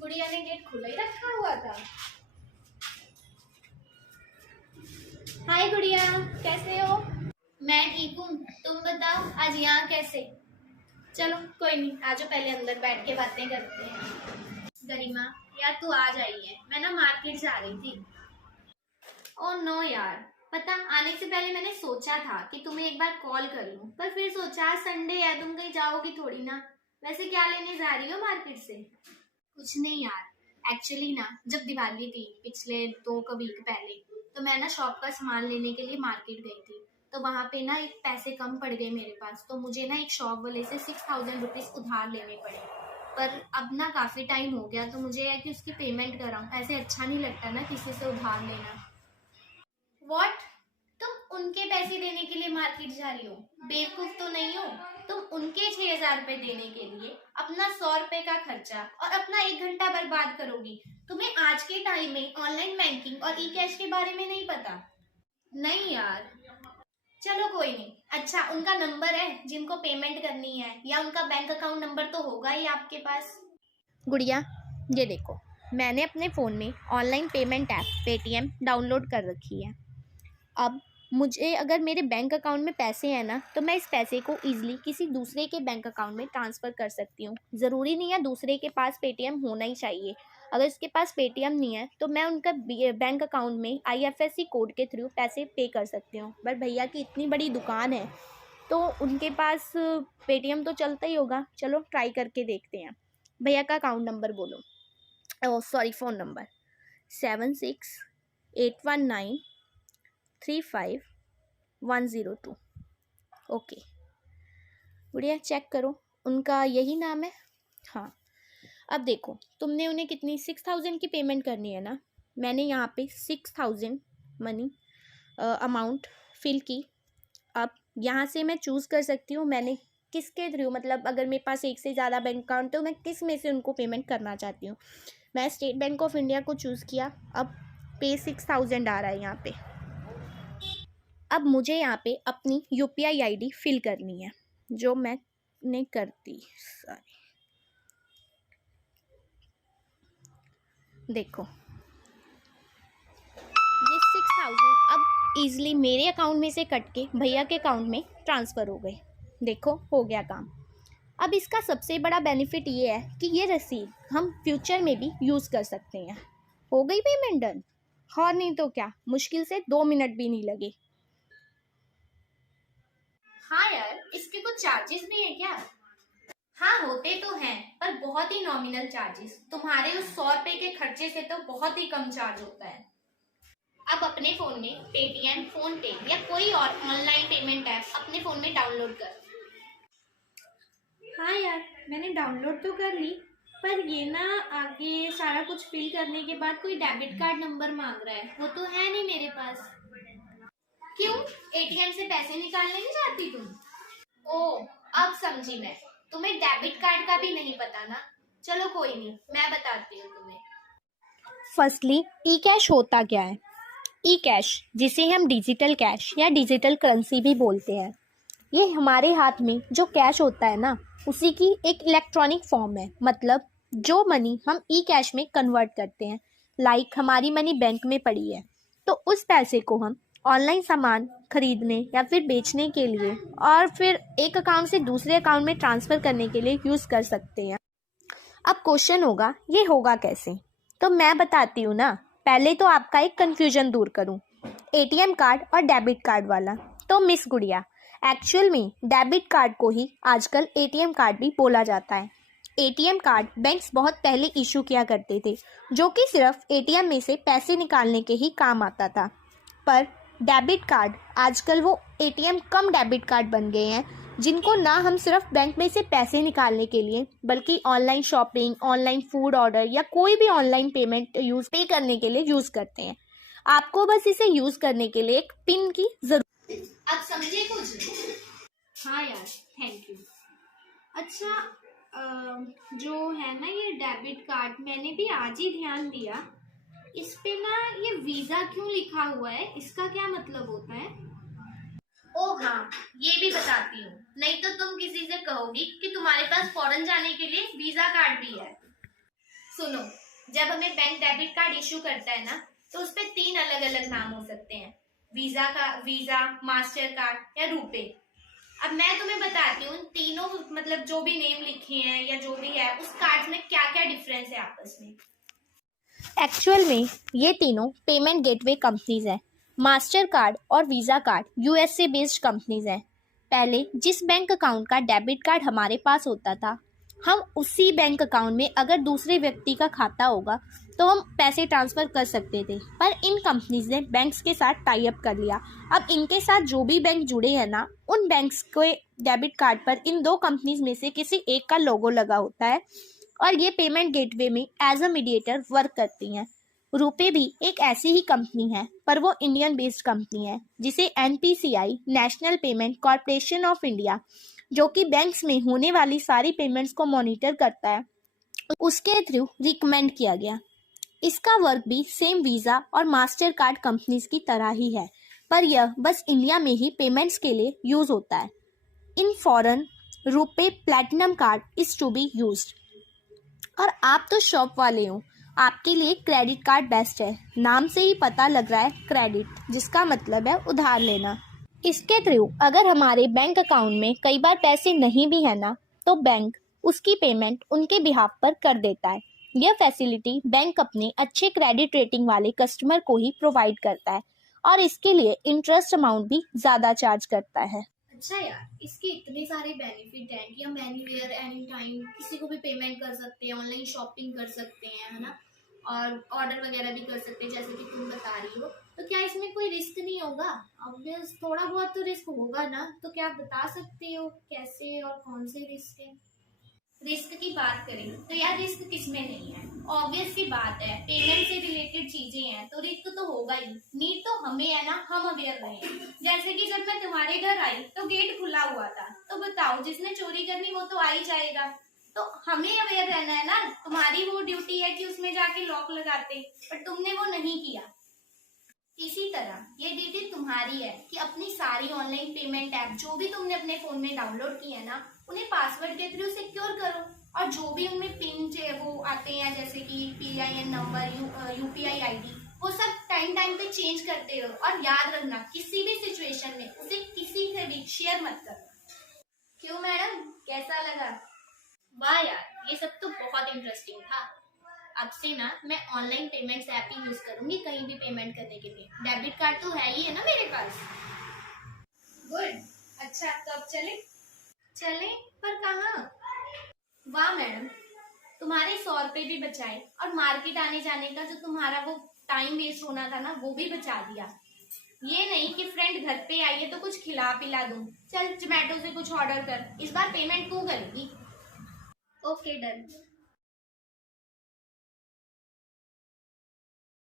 गुड़िया ने गेट खुला ही रखा हुआ था। हाय गुड़िया, कैसे हो? मैं ठीक हूँ, तुम बताओ आज यहाँ कैसे? चलो कोई नहीं, आजो पहले अंदर बैठ के बातें करते हैं। गरिमा यार तू आज आई है, मैं ना मार्केट जा रही थी। ओ नो यार, पता आने से पहले मैंने सोचा था कि तुम्हें एक बार कॉल कर लूं, पर फिर सोचा संडे है, तुम कहीं जाओगी थोड़ी ना। वैसे क्या लेने जा रही हो मार्केट से? कुछ नहीं यार, एक्चुअली ना जब दिवाली थी पिछले 2 वीक पहले, तो मैं ना शॉप का सामान लेने के लिए मार्केट गई थी। तो वहां पे ना एक पैसे कम पड़ गए मेरे पास, तो मुझे ना एक शॉप वाले से 6,000 रुपीज उधार लेने पड़े। पर अब ना काफी टाइम हो गया, तो मुझे है कि उसकी पेमेंट कराऊं। ऐसे अच्छा नहीं लगता ना किसी से उधार लेना। व्हाट? तुम उनके पैसे देने के लिए मार्केट जा रही हो? बेवकूफ तो नहीं हो? तुम उनके 6,000 रुपए देने के लिए अपना 100 रुपए का खर्चा और अपना 1 घंटा बर्बाद करोगी। तुम्हें आज के टाइम में ऑनलाइन बैंकिंग और ई कैश के बारे में नहीं पता? नहीं यार। चलो कोई नहीं। अच्छा उनका नंबर है जिनको पेमेंट करनी है, या उनका बैंक अकाउंट नंबर तो होगा ही आपके पास। गुड़िया ये देखो, मैंने अपने फ़ोन में online payment app Paytm download कर रखी है। अब मुझे अगर मेरे बैंक अकाउंट में पैसे हैं ना, तो मैं इस पैसे को ईजिली किसी दूसरे के बैंक अकाउंट में ट्रांसफ़र कर सकती हूँ। ज़रूरी नहीं है दूसरे के पास पेटीएम होना ही चाहिए। अगर उसके पास पेटीएम नहीं है तो मैं उनका बैंक अकाउंट में आईएफएससी कोड के थ्रू पैसे पे कर सकती हूँ। बट भैया की इतनी बड़ी दुकान है तो उनके पास पेटीएम तो चलता ही होगा। चलो ट्राई करके देखते हैं। भैया का अकाउंट नंबर बोलो। Oh sorry, phone number 7681935102। Okay गुड़िया चेक करो, उनका यही नाम है? हाँ। अब देखो, तुमने उन्हें कितनी 6,000 की पेमेंट करनी है ना। मैंने यहाँ पे 6,000 मनी अमाउंट फिल की। अब यहाँ से मैं चूज़ कर सकती हूँ मैंने किसके थ्रू, मतलब अगर मेरे पास एक से ज़्यादा बैंक अकाउंट तो मैं किस में से उनको पेमेंट करना चाहती हूँ। मैं स्टेट बैंक ऑफ इंडिया को चूज़ किया। अब पे 6,000 आ रहा है यहाँ पे। अब मुझे यहाँ पे अपनी यूपीआई आईडी फिल करनी है, जो मैं नहीं करती। सॉरी, देखो ये 6,000 अब ईजिली मेरे अकाउंट में से कट के भैया के अकाउंट में ट्रांसफ़र हो गए। देखो हो गया काम। अब इसका सबसे बड़ा बेनिफिट ये है कि ये रसीद हम फ्यूचर में भी यूज़ कर सकते हैं। हो गई पेमेंट डन। और नहीं तो क्या, मुश्किल से 2 मिनट भी नहीं लगे। हाँ यार, इसके कुछ चार्जेस भी हैं क्या? हाँ होते तो हैं, पर बहुत ही नॉमिनल चार्जेस। तुम्हारे उस 100 रुपए के खर्चे से तो बहुत ही कम चार्ज होता है। अब अपने फ़ोन में पेटीएम, फोन पे या कोई और ऑनलाइन पेमेंट ऐप अपने फ़ोन में डाउनलोड कर। हाँ यार, मैंने डाउनलोड तो कर ली, पर ये ना आगे सारा कुछ फिल करने के बाद कोई डेबिट कार्ड नंबर मांग रहा है। वो तो है नहीं मेरे पास। क्यों? एटीएम से पैसे निकालने नहीं चाहती तुम? ओ अब समझी मैं, तुम्हें डेबिट कार्ड का भी नहीं पता ना। चलो कोई नहीं, मैं बताती हूँ तुम्हें। फर्स्टली ई कैश होता क्या है? ई कैश, जिसे हम डिजिटल कैश या डिजिटल करेंसी भी बोलते हैं, ये हमारे हाथ में जो कैश होता है ना, उसी की एक इलेक्ट्रॉनिक फॉर्म है। मतलब जो मनी हम ई कैश में कन्वर्ट करते हैं, लाइक हमारी मनी बैंक में पड़ी है, तो उस पैसे को हम ऑनलाइन सामान खरीदने या फिर बेचने के लिए और फिर एक अकाउंट से दूसरे अकाउंट में ट्रांसफ़र करने के लिए यूज़ कर सकते हैं। अब क्वेश्चन होगा ये होगा कैसे, तो मैं बताती हूँ ना। पहले तो आपका एक कन्फ्यूजन दूर करूँ, एटीएम कार्ड और डेबिट कार्ड वाला। तो मिस गुड़िया, एक्चुअल में डेबिट कार्ड को ही आजकल एटीएम कार्ड भी बोला जाता है। एटीएम कार्ड बैंक्स बहुत पहले इशू किया करते थे, जो कि सिर्फ एटीएम में से पैसे निकालने के ही काम आता था। पर डेबिट कार्ड आजकल वो एटीएम कम डेबिट कार्ड बन गए हैं, जिनको ना हम सिर्फ बैंक में से पैसे निकालने के लिए, बल्कि online shopping, online food order या कोई भी ऑनलाइन पेमेंट पे करने के लिए यूज़ करते हैं। आपको बस इसे यूज़ करने के लिए एक पिन की ज़रूरत। आप समझे कुछ? हाँ यार, थैंक यू। अच्छा जो है ना ये डेबिट कार्ड, मैंने भी आज ही ध्यान दिया, इस पे ना ये वीज़ा क्यों लिखा हुआ है? इसका क्या मतलब होता है? ओ हाँ, ये भी बताती हूँ, नहीं तो तुम किसी से कहोगी कि तुम्हारे पास फॉरेन जाने के लिए वीज़ा कार्ड भी है। सुनो, जब हमें बैंक डेबिट कार्ड इशू करता है ना, तो उस पे 3 अलग अलग नाम हो सकते हैं, वीजा, मास्टर कार्ड या रुपे। अब मैं तुम्हें बताती हूँ तीनों मतलब जो भी नेम लिखे हैं या जो भी है उस कार्ड में क्या क्या डिफरेंस है आपस में। एक्चुअल में ये तीनों पेमेंट गेटवे कंपनीज हैं। मास्टर कार्ड और visa card USA based companies हैं। पहले जिस बैंक अकाउंट का डेबिट कार्ड हमारे पास होता था, हम उसी बैंक अकाउंट में अगर दूसरे व्यक्ति का खाता होगा तो हम पैसे ट्रांसफ़र कर सकते थे, पर इन कंपनीज ने बैंक्स के साथ टाई अप कर लिया। अब इनके साथ जो भी बैंक जुड़े हैं ना, उन बैंक्स के डेबिट कार्ड पर इन दो कंपनीज में से किसी एक का लोगो लगा होता है और ये पेमेंट गेटवे में एज अ मीडिएटर वर्क करती हैं। रुपे भी एक ऐसी ही कंपनी है, पर वो इंडियन बेस्ड कंपनी है जिसे NPCI national payment corporation of India, जो कि बैंक्स में होने वाली सारी पेमेंट्स को मॉनिटर करता है, उसके थ्रू रिकमेंड किया गया। इसका वर्क भी सेम वीज़ा और मास्टर कार्ड कंपनीज की तरह ही है, पर यह बस इंडिया में ही पेमेंट्स के लिए यूज होता है। In foreign RuPay platinum card is to be used. और आप तो शॉप वाले हो, आपके लिए क्रेडिट कार्ड बेस्ट है। नाम से ही पता लग रहा है क्रेडिट, जिसका मतलब है उधार लेना। इसके थ्रू अगर हमारे बैंक अकाउंट में कई बार पैसे नहीं भी है ना, तो बैंक उसकी पेमेंट उनके बिहाफ पर कर देता है। यह फैसिलिटी बैंक अपने अच्छे क्रेडिट रेटिंग वाले कस्टमर को ही प्रोवाइड करता है और इसके लिए इंटरेस्ट अमाउंट भी ज़्यादा चार्ज करता है। अच्छा यार, इसके इतने सारे बेनिफिट हैं कि हम एनीवेयर एनी टाइम किसी को भी पेमेंट कर सकते हैं, ऑनलाइन शॉपिंग कर सकते हैं, है ना, और ऑर्डर वगैरह भी कर सकते हैं जैसे कि तुम बता रही हो। तो क्या इसमें कोई रिस्क नहीं होगा? ऑब्वियस थोड़ा बहुत तो रिस्क होगा ना, तो क्या आप बता सकते हो कैसे और कौन से रिस्क है? रिस्क की बात करें तो यार रिस्क किसमें नहीं है, ऑब्वियस सी बात है, पेमेंट से रिलेटेड चीजें हैं तो रिस्क तो होगा ही। नीड तो हमें है ना, हम अवेयर रहे। जैसे कि जब मैं तुम्हारे घर आई तो गेट खुला हुआ था, तो बताओ जिसने चोरी करनी वो तो आ ही जाएगा, तो हमें अवेयर रहना है ना। तुम्हारी वो ड्यूटी है कि उसमें जाके लॉक लगाते, पर तुमने वो नहीं किया। इसी तरह ये ड्यूटी तुम्हारी है कि अपनी सारी ऑनलाइन पेमेंट ऐप जो भी तुमने अपने फोन में डाउनलोड की है ना, उन्हें पासवर्ड के थ्रू सिक्योर करो। और जो भी उनमें पिन वो आते हैं जैसे कि PIN नंबर, UPI ID, वो सब टाइम टाइम पे चेंज करते रहो। और याद रखना किसी भी सिचुएशन में उसे किसी से भी शेयर मत करो। क्यों मैडम, कैसा लगा? वाह यार, ये सब तो बहुत इंटरेस्टिंग था। अब से ना मैं ऑनलाइन पेमेंट्स ऐप ही यूज करूंगी कहीं भी पेमेंट करने के लिए। डेबिट कार्ड तो है ही है ना मेरे पास। गुड। अच्छा, तो अब चले? चले, पर कहाँ? वाह मैडम, तुम्हारे 100 रुपए भी बचाए और मार्केट आने जाने का जो तुम्हारा वो टाइम वेस्ट होना था ना, वो भी बचा दिया। ये नहीं कि फ्रेंड घर पे आई है तो कुछ खिला पिला दूं, चल जोमेटो से कुछ ऑर्डर कर, इस बार पेमेंट तू करेगी। Okay done.